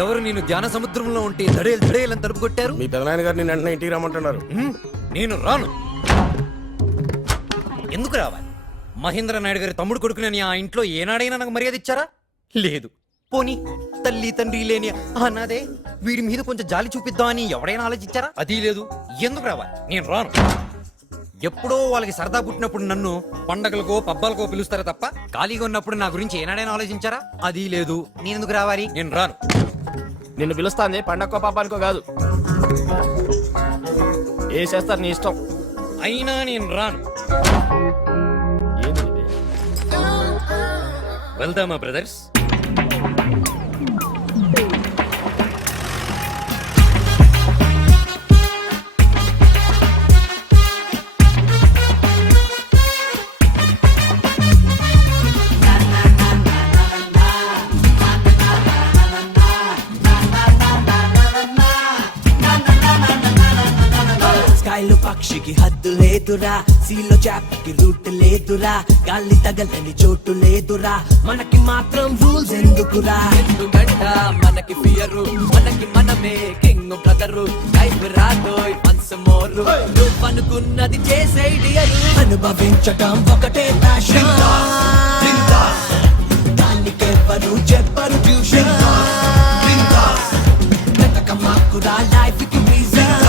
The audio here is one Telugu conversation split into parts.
ఎవరు నేను ధ్యాన సముద్రంలో ఉంటే ధడేలని తలుపు కొట్టారు? మీ పెదనాయన గారు నేను వెంటనే ఇంటికి రమ్మంటున్నారు. నేను రాను. ఎందుకు రావాలి? మహేంద్ర నాయుడు గారి తమ్ముడు కొడుకునని ఆ ఇంట్లో ఏనాడైనా నాకు మర్యాద ఇచ్చారా? లేదు. పోనీ తల్లి తండ్రి లేని అన్నదే వీడి మీద కొంచెం జాలి చూపిద్దామని ఎవడైనా ఆలోచించారా? అది లేదు. ఎందుకు రావాలి? నేను రాను. ఎప్పుడో వాళ్ళకి సరదా పుట్టినప్పుడు నన్ను పండగలకో పబ్బాలకో పిలుస్తారా తప్ప ఖాళీగా ఉన్నప్పుడు నా గురించి ఏనాడైనా ఆలోచించారా? అది లేదు. నేను ఎందుకు రావాలి? నేను రాను. నిన్ను పిలుస్తాంది పండక్కో పాపానికో కాదు. ఏ చేస్తారు నీ ఇష్టం. అయినా నేను రాను. ఏంది ఇది? వెళ్దామా బ్రదర్స్? స్కైలు పక్షికి హద్దు లేదురా, సీలో చాపకి రూట్ లేదురా, గాలి తగలని చోటు లేదురా, మనకి మాత్రం రూల్స్ ఎందుకురా? ఎందుకంట మనకి ఫియరు, మనకి మనమే కింగ్ బ్రదరు, లైఫ్ రాదోయ్ వన్స్ మోర్, నువ్వు అనుకున్నది చేసే డియరు, అనుభవించటం ఒకటే ప్యాషన్, దానికెవ్వరు చెప్పరు ట్యూషన్, వెతక మాకురా లైఫ్ కి రీజన్,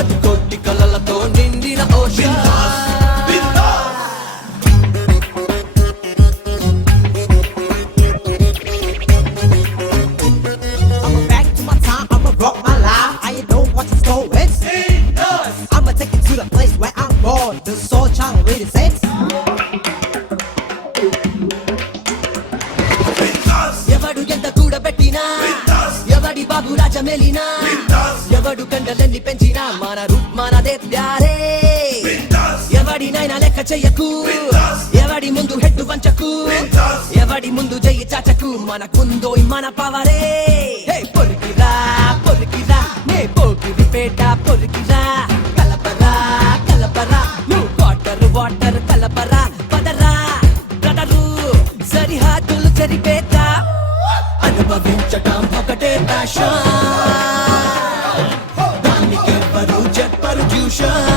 అది కోటి కలలతో నిండిన ocean. I'ma back to my time, I'ma rock my life. I know what you stole with. I'ma take you to the place where I'm born. The soul child really sex. ఎవడు ఎంత కూడబెట్టినా, ఎవడి బాబు రాజా మెలినా, ఎవడు కండలెన్ని పెంచినా, మన రూప్ మనదే ప్యారే, ఎవడినైనా లెక్క చెయ్యకు, ఎవడి ముందు హెడ్డు వంచకు, ఎవడి ముందు జయ్యి చాచకు, మనకుందో మన పవరే. పొలికిరా పొలికిరా, నే పోకిరి పేట పొలికిరా, కలపరా కలపరా, నువ్వు వాటర్ కలపరా, పదరా బ్రదరు, సరిహద్దులు చెరిపేట, అనుభవించటం ఒకటే ప్యాషన్, దానికెవ్వరు చెప్పరు ట్యూషన్,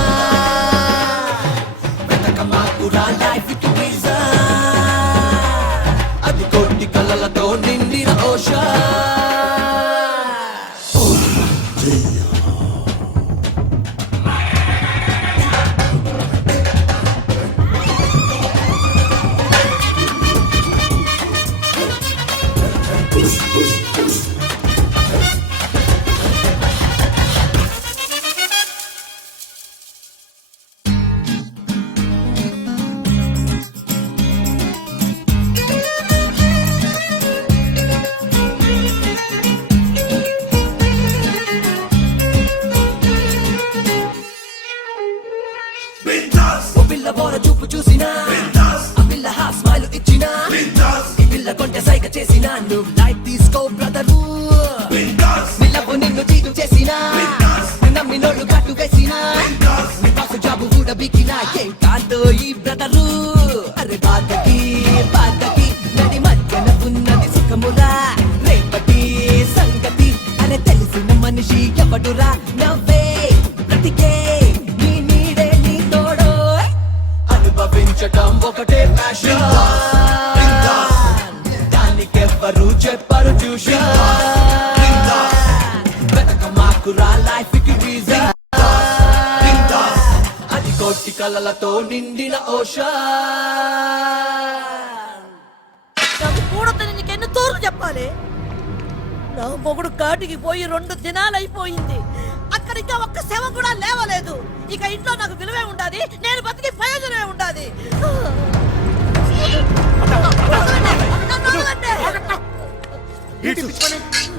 వెతక మాకురా లైఫ్ కి రీజన్, అది కోటి కలలతో నిండిన ఓషన్. పిల్ల బోర చూపు చూసినా, ఆ పిల్ల హాఫ్ స్మైల్ ఇచ్చినా, ఈ పిల్ల కొంచె సైగ చేసినా, నువ్వు లైట్ తీసుకో బ్రదరు, పిల్లకు నిన్ను చీటు చేసినా, నమ్మినోళ్ళు కట్టు వేసినా, నీ పాసు జాబు కూడా బికినా, ఏం కాదో ఈ బ్రదరు, అరే బాధకి బాధకి నడి మధ్యన ఉన్నది సుఖమురా, రేపటి సంగతి అరే తెలిసిన మనిషి ఎవడురా, నవ్వే బ్రతికే నీ నీడే నీ తోడో, అనుభవించటం ఒకటే ప్యాషన్, దానికెవ్వరు చెప్పరు ట్యూషన్, వెతక మాకురా లైఫ్ కి రీజన్, అది కోటి కలలతో నిండిన ఓషన్. నాకు కూడదని నీకు ఎన్ని తోర్లు చెప్పాలి? నా మొగుడు కాటికి పోయి 2 దినాలైపోయింది, అక్కడ ఇంకా ఒక్క శవం కూడా లేవలేదు, ఇక ఇంట్లో నాకు విలువే ఉండాది, నేను బతికి ప్రయోజనమే ఉండాది.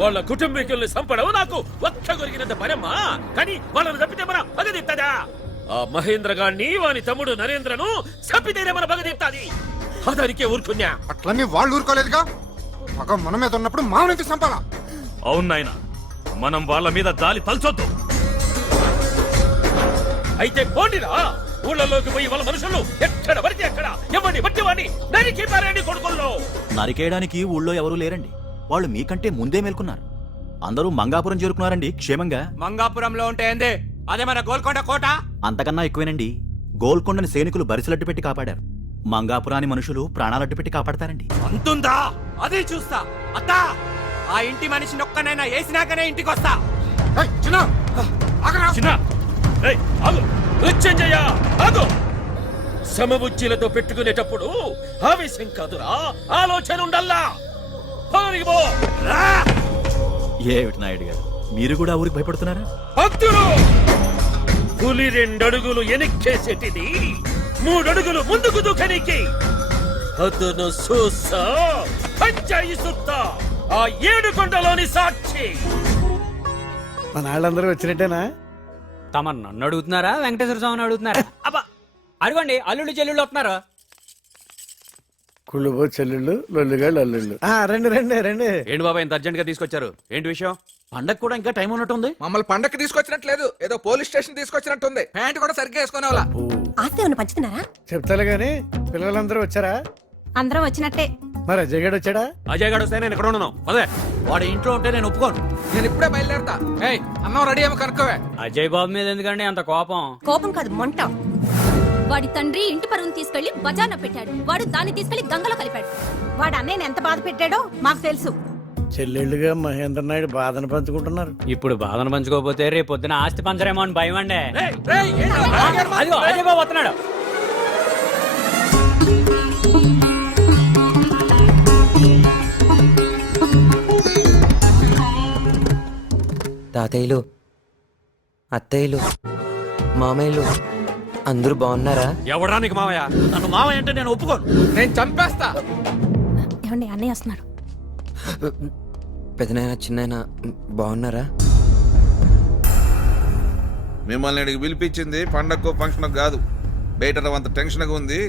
వాళ్ళ కుటుంబీకుల్ని చంపడం నాకు ఒక్క కొరిగినంత పనమ్మా, కానీ వాళ్ళని తప్పితే మన భగదిత్తదా? ఆ మహేంద్ర గాన్ని వాని తమ్ముడు నరేంద్రను చంపితేనే మన భగదిత్తాది. అతనికే ఊరుకున్నా. అట్లన్నీ వాళ్ళు ఊరుకోలేదుగా, మగ మన మీద ఉన్నప్పుడు మామూలు చంపాలా? అవును నాయన, మనం వాళ్ళ మీద జాలి తలచొద్దు. అయితే పోండిరా, ఊళ్ళలోకి పోయి వాళ్ళ మనుషులు ఎక్కడ పడితే ఎక్కడ ఎవరిని బట్టి వాడిని నరికి పారేయండి కొడుకుల్లో. నరికేయడానికి ఊళ్ళో ఎవరూ లేరండి. వాళ్ళు మీకంటే ముందే మేల్కొన్నారు. అందరూ మంగాపురం చేరుకున్నారండి క్షేమంగా. మంగాపురంలో ఉంటే ఏంది? అదే మన గోల్కొండ కోట. అంతకన్నా ఎక్కువేనండి. గోల్కొండని సైనికులు బరిసలడ్డు పెట్టి కాపాడారు. మంగాపురాని మనుషులు ప్రాణాలడ్డు పెట్టి కాపాడతారండి. అంతుందా? అది చూస్తా. అత్తా, ఆ ఇంటి మనిషిని ఒక్కనైనా వేసినాకనే ఇంటికి వస్తా. ఏయ్, చిన్న ఆగరా. చిన్న ఏయ్, ఆగు. మృత్యుంజయ, ఆగు. సమబుజ్జిలతో పెట్టుకునేటప్పుడు ఆవేశం కాదురా, ఆలోచన ఉండల్లా. పదవికి పో. రా. ఏమిటి నాయుడు గారు, మీరు కూడా ఊరికి భయపడుతున్నారా? భక్తులు, పులి 2 అడుగులు ఎనిక్కేసేటిది 3 అడుగులు ముందుకు దూకనికి. అతను చూసా పంచాయి సుత్తా, ఆ 7 కొండలోని సాక్షి. మన వాళ్ళందరూ వచ్చినట్టేనా? తమ నన్ను అడుగుతున్నారా వెంకటేశ్వర స్వామిని అడుగుతున్నారా? అబ్బా, అడగండి. అల్లుళ్ళు చెల్లుళ్ళు వస్తున్నారు. కుళ్ళుబో చెల్లెళ్ళు, లొల్లిగాళ్ళు అల్లుళ్ళు. రండి రండి రండి. ఏంటి బాబా ఇంత అర్జెంట్ గా తీసుకొచ్చారు? ఏంటి విషయం? పండగ కూడా ఇంకా టైం ఉన్నట్టుంది. మమ్మల్ని పండక్కి తీసుకొచ్చినట్లేదు, ఏదో పోలీస్ స్టేషన్ తీసుకొచ్చినట్టుంది. ప్యాంట్ కూడా సరిగ్గా వేసుకునే వాళ్ళ. ఆస్తి ఏమన్నా పంచుతున్నారా? చెప్తాలే గాని పిల్లలందరూ వచ్చారా? అందరం వచ్చినట్టే. మరి అజయ్ గడు వచ్చాడా? అజయ్ గారు వస్తే నేను ఎక్కడ ఉన్నాను? అదే వాడి ఇంట్లో ఉంటే నేను ఒప్పుకోను. నేను ఇప్పుడే బయలుదేరతా. ఏయ్, అన్నం రెడీ ఏమో కనుక్కోవే. అజయ్ బాబు మీద ఎందుకండి అంత కోపం? కోపం కాదు, మొంట. వాడి తండ్రి ఇంటి పరువును తీసుకెళ్లి బజార్లో పెట్టాడు. వాడు దాన్ని తీసుకెళ్లి గంగలో కలిపాడు. వాడు అన్నయ్యని ఎంత బాధ పెట్టాడో మాకు తెలుసు. చెల్లెళ్ళుగా మహేంద్ర నాయుడు బాధను పంచుకుంటున్నారు. ఇప్పుడు బాధను పంచుకోకపోతే రేపు పొద్దున ఆస్తి పంచరేమో అని భయం అండి. రేయ్, ఏంట్రా, బయలుదేరు మా. అదిగో అజయ్ బాబు వస్తున్నాడు. తాతయ్యలు, అత్తయ్యలు, మామయ్యలు అందరూ బాగున్నారా? ఎవడా నీకు మావయ్య? నన్ను మావయ్య అంటే నేను ఒప్పుకోను. నేను చంపేస్తా. ఏమండి, అన్నయ్య వస్తున్నారు. పెదనాయన చిన్నాయన బాగున్నారా? మిమ్మల్ని ఇక్కడికి పిలిపించింది పండగకో ఫంక్షన్ కాదు. బయట అంత టెన్షన్ గా ఉంది.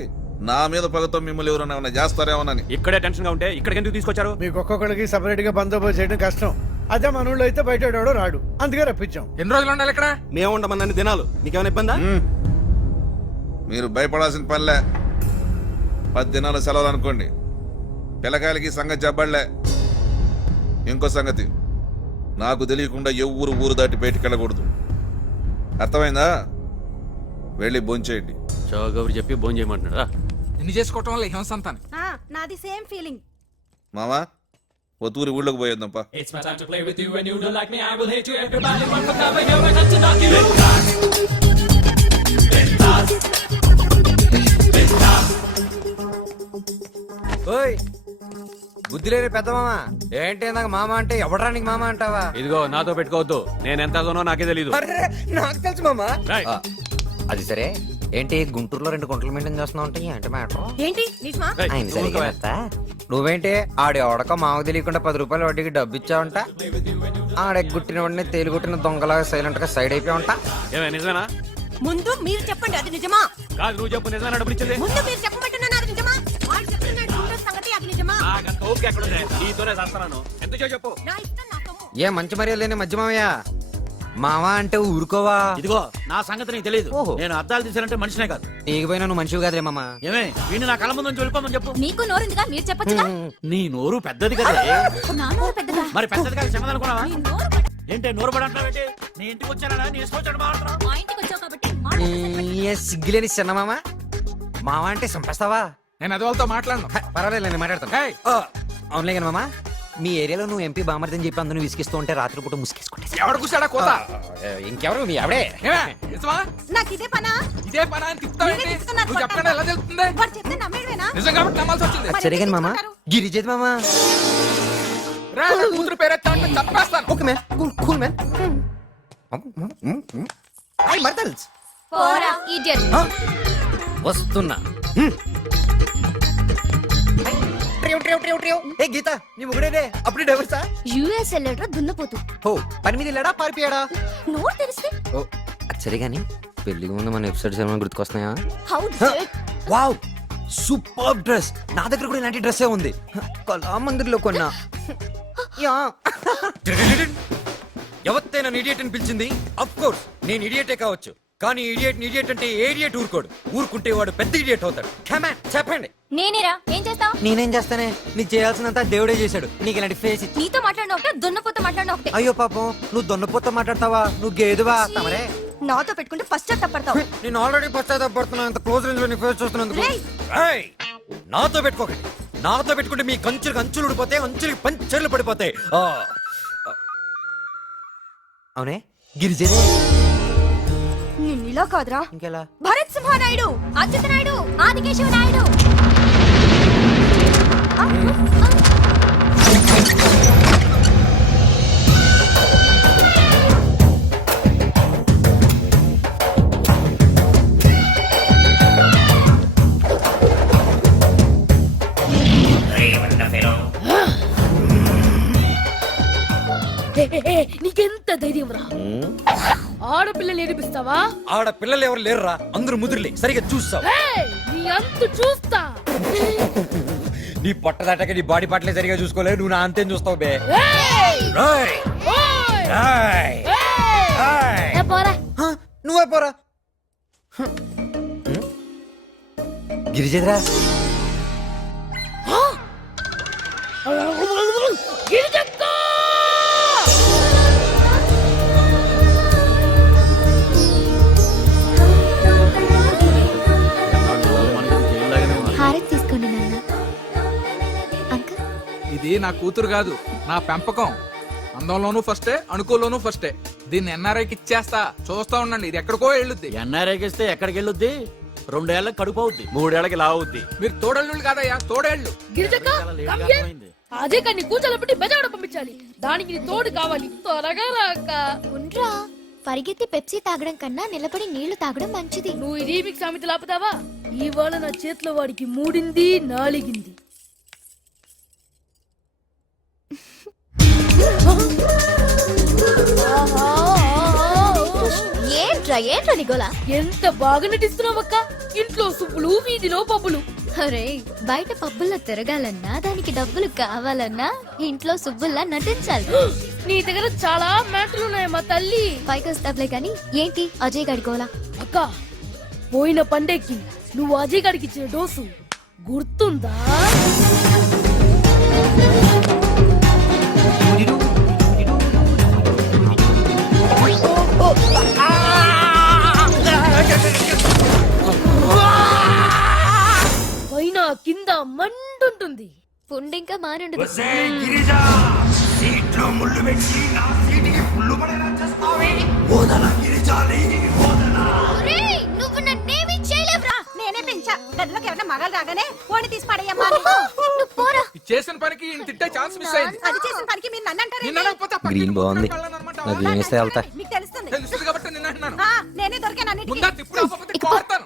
నా మీద పగతో మిమ్మల్ని ఎవరైనా ఏమైనా చేస్తారేమోనని. ఇక్కడే టెన్షన్ గా ఉంటే ఇక్కడికి ఎందుకు తీసుకొచ్చారు? మీకు ఒక్కొక్కడికి సపరేట్ గా బందోబస్తు చేయడం కష్టం. అదే మన ఊళ్ళో అయితే బయట ఎవడో రాడు, అందుకే రప్పించాం. ఎన్ని రోజులు ఉండాలి ఇక్కడ? మేము ఉండమన్నన్ని దినాలు. నీకేమైనా ఇబ్బందా? మీరు భయపడాల్సిన పనిలే. 10 దినాల సెలవులు అనుకోండి. పిల్లకాయలకి సంగతి చెప్పబడలే. ఇంకో సంగతి, నాకు తెలియకుండా ఎవ్వరు ఊరు దాటి బయటికి వెళ్ళకూడదు. అర్థమైందా? వెళ్ళి భోంచేయండి. చౌగబరి చెప్పి భోజనం చేయమంటున్నాడా? నిన్ను చేసుకోవటం వల్ల హింసంతాను. నాది సేమ్ ఫీలింగ్. మామా, ఒత్తూరి ఊళ్ళోకి పోయేద్దాంపా. ఓయ్, బుద్ధి లేని పెద్ద మామ ఏంటి నాకు మామ అంటే ఎవడరా నీకు మామ అంటావా? ఇదిగో నాతో పెట్టుకోవద్దు. నేను ఎంత అదనో నాకే తెలీదు. నాకు తెలుసు మామ. రేయ్. అది సరే, ఏంటి గుంటూరులో 2 గుంటలు మెయింటైన్ చేస్తున్నావు అంటే ఏంటి మ్యాటర్? ఏంటి నిజమా? రేయ్, ఆయన నువ్వు ఊరుకోవే. నువ్వేంటి ఆడి ఎవడకో మామకు తెలియకుండా 10 రూపాయలు వడ్డీకి డబ్బు ఇచ్చావంట. ఆడెగ్గుట్టిన వాడిని తేలిగుట్టిన దొంగలాగా సైలెంట్ గా సైడ్ అయిపోయావంట. ఏమే నిజమేనా? ముందు మీరు చెప్పండి, అది నిజమా? కాదు, నువ్వు చెప్పు. నిజమేనా డబ్బులు ఇచ్చేది? ముందు మీరు చెప్పమంటున్నాను, అది నిజమా? వాడు చెప్తున్నాడు ముందు సంగతి, అది నిజమా? నాకంత ఓపిక ఎక్కడుంది? నీతోనే చేస్తున్నాను. ఎంత చెప్పు. నా ఇష్టం, నా సొమ్ము. ఏ మంచి మర్యాద లేని మధ్య మామయ్య. మామ అంటే ఊరుకోవా? ఇదిగో నా సంగతి నీకు తెలియదు. ఓహో. నేను అద్దాలు తీసానంటే మనిషినే కాదు. నీకు పోయినా నువ్వు మనిషివి కాదులే మామ. ఏమే వీడిని నా కళ్ళ ముందు నుంచి వెళ్ళిపోమని చెప్పు. మీకు నోరుందిగా, మీరు చెప్పొచ్చుగా. నీ నోరు పెద్దది కదా. నా నోరు పెద్దదా? మరి పెద్దది కాదు చెప్పదనుకున్నావా? మీ నోరు పెద్ద- ఏంటి నోరు పడి అంటావేంటి? నీ ఇంటికి వచ్చానా? నీ ఇష్టం వచ్చాడు మాట్లాడుతున్నావు. మా ఇంటికి వచ్చావు కాబట్టి మాట్లాడతాను. ఏ సిగ్గులేని చిన్న మామ. మామ అంటే చంపేస్తావా? నేను అది వాళ్ళతో మాట్లాడను. పర్వాలేదు, నేను మాట్లాడతాను. ఏయ్. అవునులే కానీ మామ, మీ ఏరియాలో నువ్వు ఎంపీ బామర్దని చెప్పి అందరూ విసిగిస్తూ ఉంటే రాత్రిపూట ముసుకేసుకుంటే ఎవడు కూర్చాడా కోత? ఇంకెవరు మీ ఆవిడే? ఏమే, నిజమా? నాకు ఇదే పనా? ఇదే పని అని తిప్పుతావేంటి? మీరే తిప్పుతున్నారు, నువ్వు చెప్పకుండా ఎలా తెలుస్తుంది? వాడు చెప్తే నమ్మేడువేనా? నిజం కాబట్టి నమ్మాల్సి వచ్చింది. సరే కానీ మామ, గిరిజేది మామ. రా, నా కూతురు పేరెత్తామంటే చంపేస్తాను. Okay man, cool man. ఐ మర్దల్స్ పోరా ఇడియట్. వస్తున్నా. ఏ గీత, నీ ముగుడేనే అప్పుడే డైవర్సా? యుఎస్ వెళ్ళాడు దున్నపోతు. ఓ, పని మీద వెళ్ళాడా పారిపోయాడా? నోరు తెరిస్తే ఓ, అది సరే కానీ పెళ్లికి ముందు మన ఎపిసోడ్స్ ఏమైనా గుర్తుకొస్తున్నాయా? How wow, super dress. నా దగ్గర కూడా ఇలాంటి డ్రెస్సే ఉంది, కళామందిర్లో కొన్నా. యా. ఎవరితే నన్ను ఇడియట్ అని పిలిచింది? అఫ్ కోర్స్ నేను ఇడియటే కావచ్చు, కానీ ఇడియట్ అంటే ఏడియట్ ఊరుకోడు. ఊరుకుంటే వాడు పెద్ద ఇడియట్ అవుతాడు. కమాన్ చెప్పండి. నేనేరా ఏం చేస్తావు? నేనేం చేస్తానే, నీకు చేయాల్సినంత దేవుడే చేశాడు. నీకు ఇలాంటి ఫేస్ ఇచ్చి. నీతో మాట్లాడిన ఒకటే దున్నపోత మాట్లాడిన ఒకటే. అయ్యో పాపం, నువ్వు దొన్నపోతా మాట్లాడతావా? నువ్వు గేదువా? తమరే నాతో పెట్టుకుంటే ఫస్ట్ తప్పడతావు. నేను ఆల్రెడీ పశ్చాత్తాపడుతున్నా. అంత క్లోజ్ రేంజ్ లో నీ ఫేస్ చూస్తున్నందుకు. ఏయ్, నాతో పెట్టుకోకండి. నాతో పెట్టుకుంటే మీ కంచులకు అంచులు ఊడిపోతాయి, అంచులకి పంచెర్లు పడిపోతాయి. అవునే గిరిజనే. నిన్ను ఇలా కాదురా, ఇంకెలా? భరత్ సింహ నాయుడు, అచ్యుత నాయుడు, ఆదికేశవ నాయుడు. నీకెంత ధైర్యం రా? ఆడపిల్లలు ఏడిపిస్తావా? ఆడ పిల్లలు ఎవరు లేరురా, అందరూ ముదురులే. సరిగా చూస్తావు. నీ అంత చూస్తా. నీ పొట్ట దాటాక నీ బాడీ పార్ట్లే సరిగా చూసుకోలేదు. నువ్వు నా అంతేం చూస్తావు బే. రాయ్. రాయ్. రాయ్. నువ్వే పోరా. గిరిజేద్రా. హారతి తీసుకోండి నాన్న. అంకుల్, ఇది నా కూతురు కాదు, నా పెంపకం. అందంలోనూ ఫస్టే, అణుకుల్లోనూ ఫస్టే. దీన్ని ఎన్ఆర్ఐకి ఇచ్చేస్తా, చూస్తా ఉండండి. ఇది ఎక్కడికో వెళ్ళుద్ది. ఎన్ఆర్ఐకి ఇస్తే ఎక్కడికి వెళ్ళొద్ది? 2 ఏళ్ళకి కడుపు అవుద్ది, 3 ఏళ్ళకి లావుద్ది. మీరు తోడళ్ళు కాదయ్యా, తోడేళ్ళు. గిరిజక్క, అదే కానీ కూర్చోలేపట్టి బెజవాడ పంపించాలి. దానికి నీ తోడు కావాలి. త్వరగా రాక. ఉండ్రా, పరిగెత్తి పెప్సీ తాగడం కన్నా నిలబడి నీళ్లు తాగడం మంచిది. నువ్వు ఈ రీమిక్స్ సామెత లాపుతావా? ఇవాళ నా చేతిలో వాడికి మూడింది, నాలిగింది. ఏంట్రా నిగోలా? ఎంత బాగా నటిస్తున్నావక్క. ఇంట్లో సుబ్బులు, వీధిలో పబ్బులు. అరే, బయట పబ్బుల్లో తిరగాలన్నా, దానికి డబ్బులు కావాలన్నా ఇంట్లో సుబ్బుల్లా నటించాలి. నీ దగ్గర చాలా మ్యాటర్లు ఉన్నాయి మా తల్లి. పైకి వస్తావులే కానీ ఏంటి అజయ్ గడి గోలా? అక్క, పోయిన పండేకి నువ్వు అజయ్ గడికి ఇచ్చిన డోసు గుర్తుందా? పైన కింద మంటుంటుంది. పుండు ఇంకా మారుండదు. ఒరేయ్, నువ్వు నన్నేమీ చేయలేవురా. నేనే పెంచా. గదిలోకి ఎవరైనా మగాలు రాగానే ఓడి తీసి పడేయమ్మా. నువ్వు పోరా. చేసిన పనికి ఈయన తిట్టే ఛాన్స్ మిస్ అయింది. అది చేసిన పనికి మీరు నన్ను అంటారు. నిన్ను అనకపోతే ఆ పక్కింటి గ్రీన్ బాగుంది. కుక్కని కళ్ళనమాట. నాకు ఏం వేస్తే వెళ్తా. మీకు తెలుస్తుంది. తెలుస్తుంది కాబట్టి నిన్ను అంటున్నాను. నేనే దొరికాను అన్నిటికీ. ముందా తిప్పుడు అవ్వకపోతే కొడతాను.